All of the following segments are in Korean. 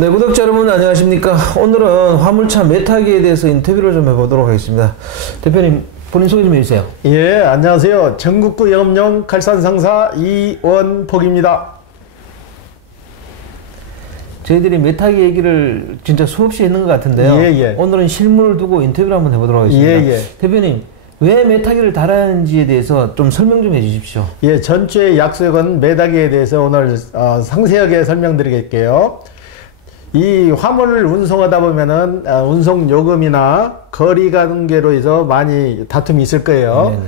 네, 구독자 여러분 안녕하십니까. 오늘은 화물차 메타기에 대해서 인터뷰를 좀 해보도록 하겠습니다. 대표님 본인 소개 좀 해주세요. 예, 안녕하세요. 전국구 영업용 칼산상사 이원복입니다. 저희들이 메타기 얘기를 진짜 수없이 했는 것 같은데요. 예. 오늘은 실물을 두고 인터뷰를 한번 해보도록 하겠습니다. 예. 대표님, 왜 메타기를 달아야 하는지에 대해서 좀 설명 좀 해주십시오. 예, 전주의 약속은 메타기에 대해서 오늘 상세하게 설명드리겠게요. 이 화물을 운송하다 보면은 운송 요금이나 거리 관계로 해서 많이 다툼이 있을 거예요.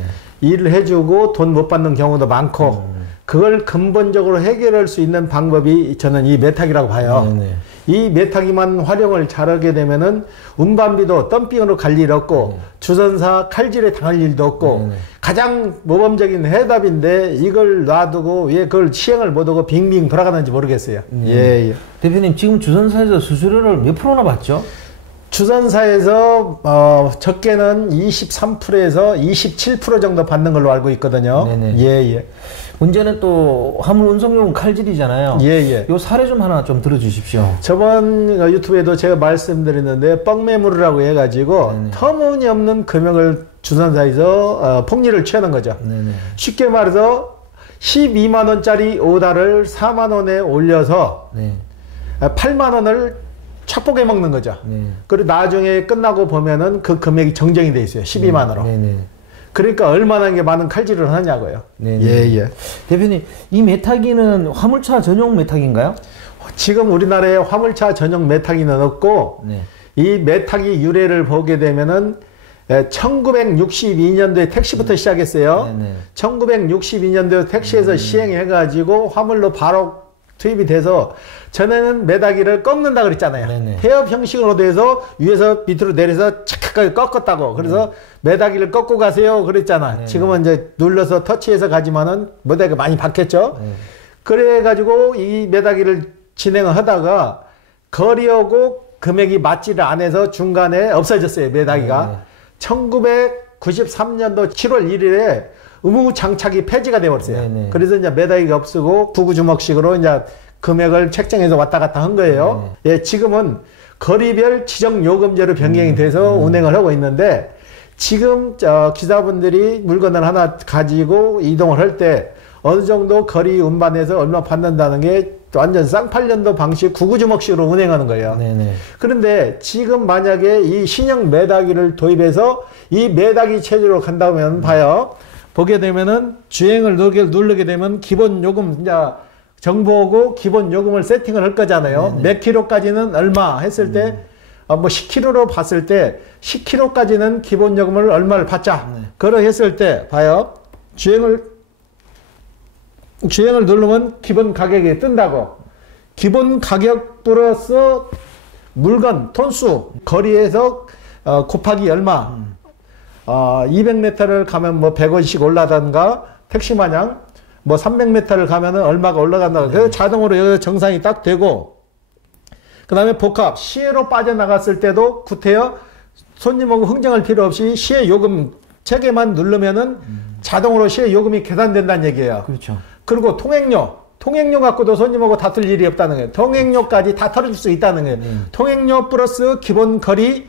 네네. 일을 해주고 돈 못 받는 경우도 많고 그걸 근본적으로 해결할 수 있는 방법이 저는 이 메타기라고 봐요. 네네. 이 메타기만 활용을 잘하게 되면은 운반비도 덤핑으로 갈 일 없고 주선사 칼질에 당할 일도 없고 가장 모범적인 해답인데 이걸 놔두고 왜 그걸 시행을 못하고 빙빙 돌아가는지 모르겠어요. 예. 대표님, 지금 주선사에서 수수료를 몇 프로나 받죠? 주선사에서 적게는 23%에서 27% 정도 받는 걸로 알고 있거든요. 네네. 예. 문제는 또 화물 운송용 칼질이잖아요. 예. 요 사례 좀 하나 좀 들어주십시오. 저번 유튜브에도 제가 말씀드렸는데 뻥매물이라고 해가지고 터무니없는 금액을 주선사에서 폭리를 취하는 거죠. 네네. 쉽게 말해서 12만원짜리 오다를 4만원에 올려서 8만원을 착복해 먹는 거죠. 그리고 나중에 끝나고 보면은 그 금액이 정정이 돼 있어요. 12만원으로. 그러니까 얼마나 이게 많은 칼질을 하냐고요. 예. 대표님, 이 메타기는 화물차 전용 메타기인가요? 지금 우리나라에 화물차 전용 메타기는 없고 이 메타기 유래를 보게 되면은 1962년도에 택시부터 시작했어요. 1962년도에 택시에서 시행해가지고 화물로 바로 투입이 돼서 전에는 메타기를 꺾는다 그랬잖아요. 태엽 형식으로 돼서 위에서 밑으로 내려서 착하게 꺾었다고. 그래서 메타기를 꺾고 가세요 그랬잖아. 지금은 이제 눌러서 터치해서 가지만은 메타기가 많이 바뀌었죠. 그래가지고 이 메타기를 진행을 하다가 거리하고 금액이 맞지를 않아서 중간에 없어졌어요. 메타기가. 1993년도 7월 1일에 의무장착이 폐지가 되어버렸어요. 그래서 이제 메타기가 없어고 구구주먹식으로 이제 금액을 책정해서 왔다 갔다 한 거예요. 예, 지금은 거리별 지정요금제로 변경이 돼서 운행을 하고 있는데 지금 기사분들이 물건을 하나 가지고 이동을 할 때 어느 정도 거리 운반에서 얼마 받는다는 게 완전 쌍팔년도 방식 구구주먹식으로 운행하는 거예요. 그런데 지금 만약에 이 신형 메타기를 도입해서 이 메타기 체제로 간다면 봐요. 보게 되면은 주행을 누르게 되면 기본 요금 이제 정보고 기본 요금을 세팅을 할 거잖아요. 몇 킬로까지는 얼마 했을 때 뭐 10km로 봤을 때 10km까지는 기본 요금을 얼마를 받자. 그러 했을 때 봐요. 주행을 누르면 기본 가격이 뜬다고. 기본 가격 플러스 물건 톤수 거리에서 곱하기 얼마 200m를 가면 뭐 100원씩 올라가던가 택시 마냥 뭐 300m를 가면은 얼마가 올라간다. 그래서 자동으로 여기서 정상이 딱 되고 그 다음에 복합 시외로 빠져나갔을 때도 구태여 손님하고 흥정할 필요 없이 시외 요금 체계만 누르면은 자동으로 시외 요금이 계산된다는 얘기예요. 그렇죠. 그리고 통행료 갖고도 손님하고 다툴 일이 없다는 거예요. 통행료까지 다 털어줄 수 있다는 거예요. 통행료 플러스 기본 거리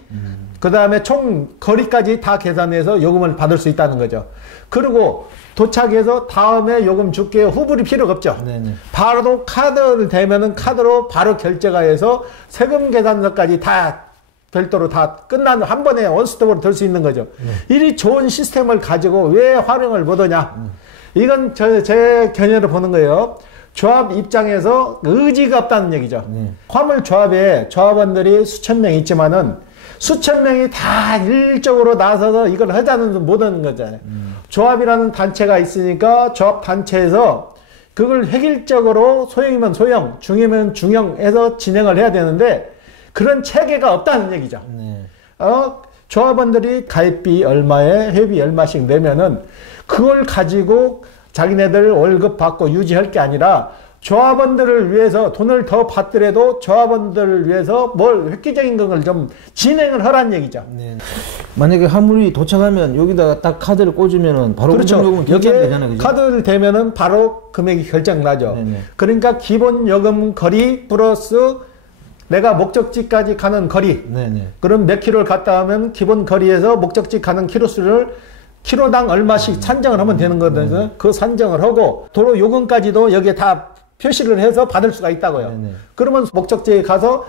그 다음에 총 거리까지 다 계산해서 요금을 받을 수 있다는 거죠. 그리고 도착해서 다음에 요금 줄게요. 후불이 필요가 없죠. 바로 카드를 대면은 카드로 바로 결제가 해서 세금 계산서까지 다 별도로 다 끝나는 한 번에 원스톱으로 될 수 있는 거죠. 이리 좋은 시스템을 가지고 왜 활용을 못하냐. 이건 제 견해로 보는 거예요. 조합 입장에서 의지가 없다는 얘기죠. 화물 조합에 조합원들이 수천 명 있지만은 수천 명이 다 일적으로 나서서 이걸 하자는 못하는 거잖아요. 조합이라는 단체가 있으니까 조합 단체에서 그걸 획일적으로 소형이면 소형, 중이면 중형해서 진행을 해야 되는데 그런 체계가 없다는 얘기죠. 조합원들이 가입비 얼마에 회비 얼마씩 내면은 그걸 가지고 자기네들 월급 받고 유지할 게 아니라 조합원들을 위해서 돈을 더 받더라도 조합원들을 위해서 뭘 획기적인 걸 좀 진행을 하라는 얘기죠. 만약에 화물이 도착하면 여기다가 딱 카드를 꽂으면은 바로 그렇죠. 결정되잖아요. 그죠? 카드를 대면은 바로 금액이 결정나죠. 그러니까 기본 요금 거리 플러스 내가 목적지까지 가는 거리. 네네. 그럼 몇 킬로를 갔다 하면 기본 거리에서 목적지 가는 키로수를 키로당 얼마씩 산정을 하면 되는 거거든요. 그 산정을 하고 도로 요금까지도 여기에 다 표시를 해서 받을 수가 있다고요. 네네. 그러면 목적지에 가서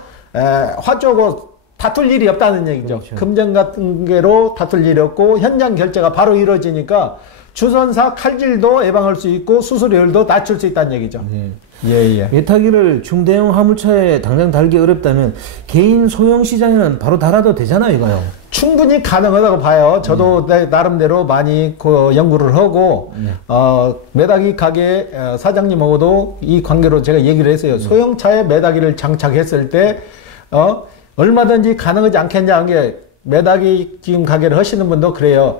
화조고 다툴 일이 없다는 얘기죠. 그렇죠. 금전 같은 게로 다툴 일이 없고 현장 결제가 바로 이루어지니까 주선사 칼질도 예방할 수 있고 수수료율도 낮출 수 있다는 얘기죠. 네. 예. 메타기를 중대형 화물차에 당장 달기 어렵다면 개인 소형 시장에는 바로 달아도 되잖아요, 이거요. 충분히 가능하다고 봐요. 저도 나름대로 많이 연구를 하고 메다기 가게 사장님하고도 이 관계로 제가 얘기를 했어요. 소형차에 메다기를 장착했을 때 얼마든지 가능하지 않겠냐 한 게 메다기 지금 가게를 하시는 분도 그래요.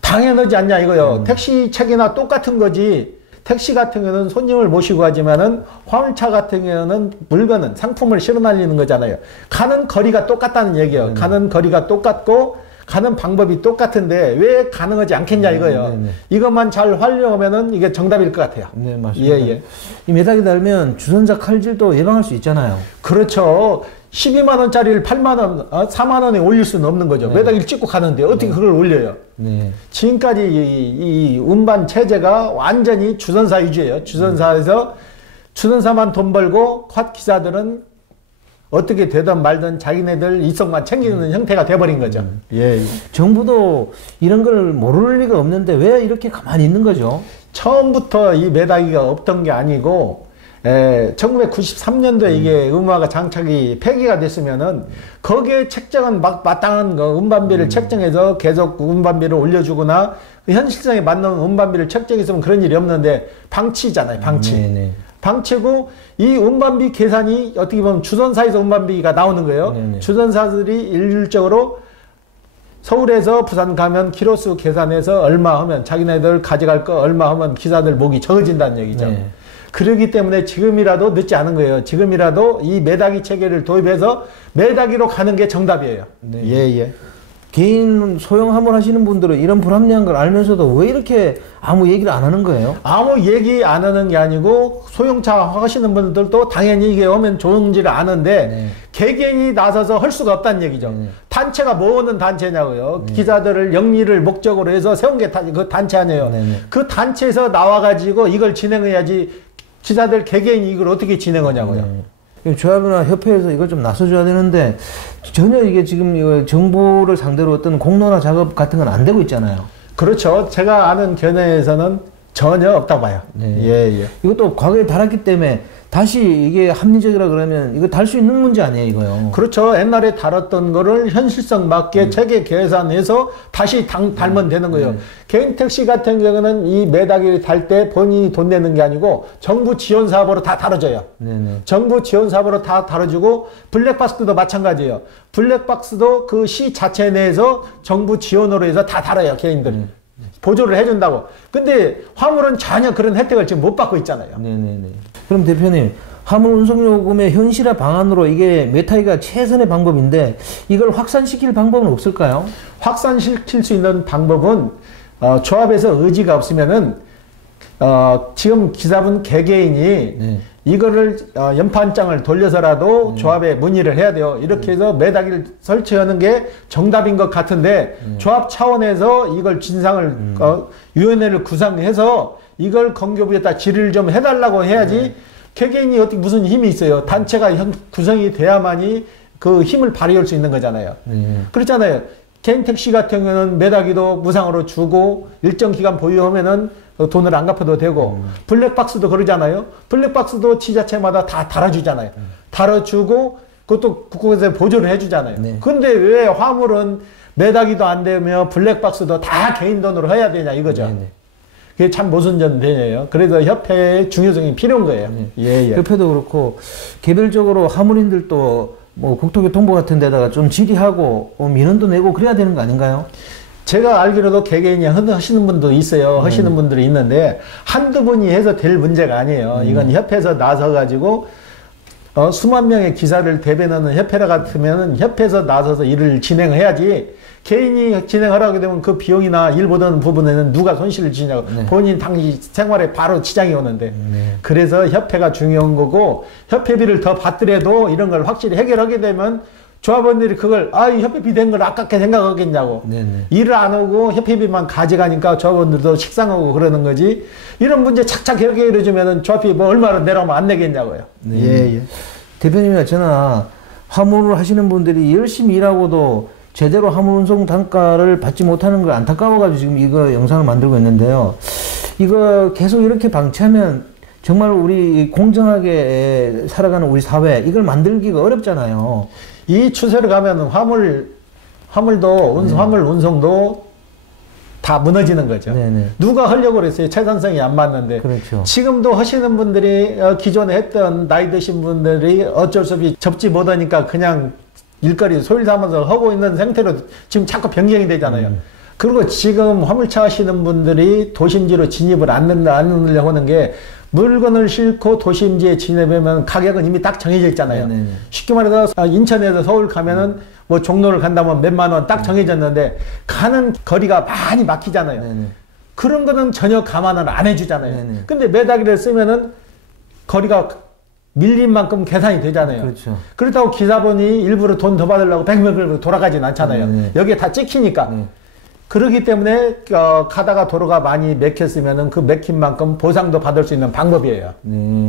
당연하지 않냐 이거요. 택시 책이나 똑같은 거지. 택시 같은 경우는 손님을 모시고 하지만은 화물차 같은 경우는 물건은 상품을 실어 날리는 거잖아요. 가는 거리가 똑같다는 얘기예요. 가는 거리가 똑같고 가는 방법이 똑같은데 왜 가능하지 않겠냐 이거예요. 이것만 잘 활용하면은 이게 정답일 것 같아요. 네, 맞습니다. 예. 이 메다기 달면 주전자 칼질도 예방할 수 있잖아요. 그렇죠. 12만 원짜리를 8만 원, 4만 원에 올릴 수는 없는 거죠. 네. 메다기를 찍고 가는데 어떻게 그걸 올려요? 네. 지금까지 이 운반 체제가 완전히 주선사 위주예요. 주선사만 돈 벌고 컷 기사들은 어떻게 되든 말든 자기네들 이성만 챙기는 형태가 돼버린 거죠. 예. 정부도 이런 걸 모를 리가 없는데 왜 이렇게 가만히 있는 거죠? 처음부터 이 메다기가 없던 게 아니고 1993년도에 이게 음화가 장착이 폐기가 됐으면은 거기에 책정은 마땅한 거 운반비를 책정해서 계속 운반비를 올려주거나 현실성에 맞는 운반비를 책정했으면 그런 일이 없는데 방치잖아요. 방치. 네네. 방치고 이 운반비 계산이 어떻게 보면 주선사에서 운반비가 나오는 거예요. 네네. 주선사들이 일률적으로 서울에서 부산 가면 키로수 계산해서 얼마 하면 자기네들 가져갈 거 얼마 하면 기사들 목이 적어진다는 얘기죠. 네. 그러기 때문에 지금이라도 늦지 않은 거예요. 지금이라도 이 메다기 체계를 도입해서 메다기로 가는 게 정답이에요. 네. 예. 개인 소형 화물 하시는 분들은 이런 불합리한 걸 알면서도 왜 이렇게 아무 얘기를 안 하는 거예요? 아무 얘기 안 하는 게 아니고 소형차 하시는 분들도 당연히 이게 오면 좋은지를 아는데 개개인이 나서서 할 수가 없다는 얘기죠. 단체가 뭐는 단체냐고요. 기자들을 영리를 목적으로 해서 세운 게 그 단체 아니에요. 그 단체에서 나와가지고 이걸 진행해야지 기자들 개개인이 이걸 어떻게 진행하냐고요. 조합이나 협회에서 이걸 좀 나서줘야 되는데 전혀 이게 지금 이거 정부를 상대로 어떤 공론화 작업 같은 건 안 되고 있잖아요. 그렇죠. 제가 아는 견해에서는 전혀 없다고 봐요. 예. 이것도 과거에 달았기 때문에 다시 이게 합리적이라 그러면 이거 달 수 있는 문제 아니에요, 이거요? 그렇죠. 옛날에 다뤘던 거를 현실성 맞게 체계 계산해서 다시 달면 되는 거예요. 개인 택시 같은 경우는 이 메다기를 달 때 본인이 돈 내는 게 아니고 정부 지원 사업으로 다 다뤄져요. 정부 지원 사업으로 다 다뤄주고 블랙박스도 마찬가지예요. 블랙박스도 그 시 자체 내에서 정부 지원으로 해서 다 다뤄요, 개인들. 보조를 해준다고. 근데 화물은 전혀 그런 혜택을 지금 못 받고 있잖아요. 그럼 대표님, 화물 운송요금의 현실화 방안으로 이게 메타기가 최선의 방법인데 이걸 확산시킬 방법은 없을까요? 확산시킬 수 있는 방법은 조합에서 의지가 없으면은 지금 기사분 개개인이 이거를 연판장을 돌려서라도 조합에 문의를 해야 돼요. 이렇게 해서 메다기를 설치하는 게 정답인 것 같은데 조합 차원에서 이걸 진상을 위원회를 구성해서 이걸 건교부에다 질의를 좀 해달라고 해야지 개개인이 어떻게 무슨 힘이 있어요. 단체가 구성이 돼야만이 그 힘을 발휘할 수 있는 거잖아요. 그렇잖아요. 개인 택시 같은 경우는 메다기도 무상으로 주고 일정 기간 보유하면은 돈을 안 갚아도 되고 블랙박스도 그러잖아요. 블랙박스도 지자체마다 다 달아주잖아요. 달아주고 그것도 국공에서 보조를 해주잖아요. 근데 왜 화물은 메다기도 안 되며 블랙박스도 다 개인 돈으로 해야 되냐 이거죠. 그게 참 모순전 대녀예요. 그래서 협회의 중요성이 필요한 거예요. 협회도 그렇고 개별적으로 화물인들도 뭐 국토교통부 같은 데다가 좀 질의하고 민원도 내고 그래야 되는 거 아닌가요? 제가 알기로도 개개인이 하시는 분도 있어요. 하시는 분들이 있는데 한두 분이 해서 될 문제가 아니에요. 이건 협회에서 나서가지고 수만 명의 기사를 대변하는 협회라 같으면 협회에서 나서서 일을 진행해야지 개인이 진행하라고 되면 그 비용이나 일 보던 부분에는 누가 손실을 지냐고 네. 본인 당시 생활에 바로 지장이 오는데 네. 그래서 협회가 중요한 거고 협회비를 더 받더라도 이런 걸 확실히 해결하게 되면 조합원들이 그걸 이 협회비 된 걸 아깝게 생각하겠냐고 네네. 일을 안 하고 협회비만 가져가니까 조합원들도 식상하고 그러는 거지 이런 문제 착착 해결해 주면은 조합비 뭐 얼마나 내라면 안 내겠냐고요. 네. 예. 대표님이나 저나 화물을 하시는 분들이 열심히 일하고도 제대로 화물 운송 단가를 받지 못하는 걸 안타까워가지고 지금 이거 영상을 만들고 있는데요. 이거 계속 이렇게 방치하면 정말 우리 공정하게 살아가는 우리 사회 이걸 만들기가 어렵잖아요. 이 추세로 가면 화물도 화물 운송도 다 무너지는 거죠. 네네. 누가 하려고 그랬어요? 채산성이 안 맞는데. 그렇죠. 지금도 하시는 분들이 기존에 했던 나이 드신 분들이 어쩔 수 없이 접지 못하니까 그냥 일거리 소일 삼아서 하고 있는 상태로 지금 자꾸 변경이 되잖아요. 그리고 지금 화물차 하시는 분들이 도심지로 진입을 않으려고 하는 게 물건을 싣고 도심지에 진입하면 가격은 이미 딱 정해져 있잖아요. 네네. 쉽게 말해서 인천에서 서울 가면은 뭐 종로를 간다면 몇만 원 딱 정해졌는데 가는 거리가 많이 막히잖아요. 네네. 그런 거는 전혀 감안을 안 해주잖아요. 네네. 근데 매다기를 쓰면은 거리가 밀린 만큼 계산이 되잖아요. 그렇죠. 그렇다고 기사분이 일부러 돈 더 받으려고 백명을 돌아가진 않잖아요. 네네. 여기에 다 찍히니까. 네. 그러기 때문에 가다가 도로가 많이 막혔으면은 그 막힌 만큼 보상도 받을 수 있는 방법이에요.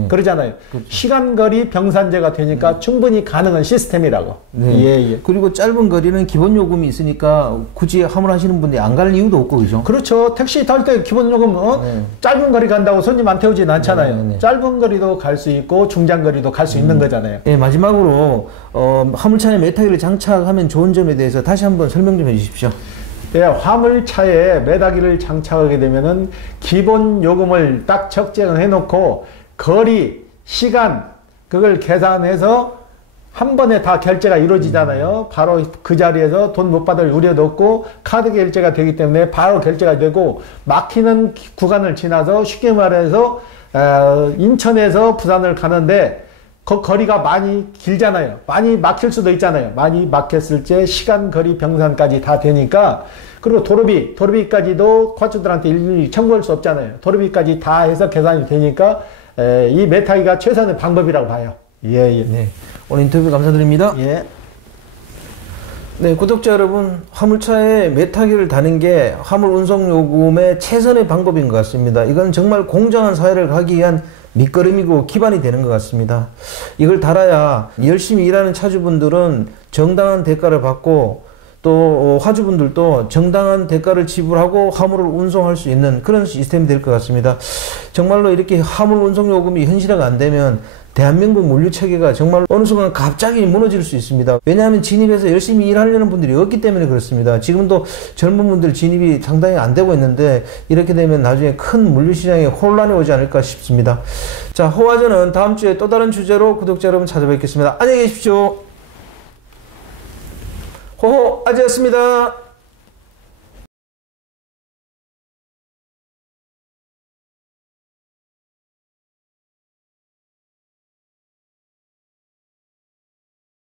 그러잖아요. 그렇죠. 시간거리 병산제가 되니까 충분히 가능한 시스템이라고. 네. 예. 그리고 짧은 거리는 기본 요금이 있으니까 굳이 화물 하시는 분들이 안 갈 이유도 없고 그죠? 그렇죠. 택시 탈 때 기본 요금 네. 짧은 거리 간다고 손님 안 태우진 않잖아요. 네. 짧은 거리도 갈 수 있고 중장거리도 갈 수 있는 거잖아요. 네, 마지막으로 화물차에 메타기를 장착하면 좋은 점에 대해서 다시 한번 설명 좀 해주십시오. 예, 화물차에 매다기를 장착하게 되면은 기본 요금을 딱 책정해 놓고 거리, 시간 그걸 계산해서 한 번에 다 결제가 이루어지잖아요. 바로 그 자리에서 돈 못 받을 우려도 없고 카드 결제가 되기 때문에 바로 결제가 되고 막히는 구간을 지나서 쉽게 말해서 인천에서 부산을 가는데 그 거리가 많이 길잖아요. 많이 막힐 수도 있잖아요. 많이 막혔을 때 시간, 거리, 병산까지 다 되니까 그리고 도로비까지도 과주들한테 일일이 청구할 수 없잖아요. 도로비까지 다 해서 계산이 되니까 이 메타기가 최선의 방법이라고 봐요. 예. 네, 오늘 인터뷰 감사드립니다. 예. 네, 구독자 여러분, 화물차에 메타기를 다는 게 화물 운송 요금의 최선의 방법인 것 같습니다. 이건 정말 공정한 사회를 가기 위한 밑거름이고 기반이 되는 것 같습니다. 이걸 달아야 열심히 일하는 차주분들은 정당한 대가를 받고 또 화주분들도 정당한 대가를 지불하고 화물을 운송할 수 있는 그런 시스템이 될 것 같습니다. 정말로 이렇게 화물 운송 요금이 현실화가 안 되면 대한민국 물류체계가 정말 어느 순간 갑자기 무너질 수 있습니다. 왜냐하면 진입해서 열심히 일하려는 분들이 없기 때문에 그렇습니다. 지금도 젊은 분들 진입이 상당히 안 되고 있는데 이렇게 되면 나중에 큰 물류시장에 혼란이 오지 않을까 싶습니다. 자, 호화전은 다음 주에 또 다른 주제로 구독자 여러분 찾아뵙겠습니다. 안녕히 계십시오. 호호 아지였습니다.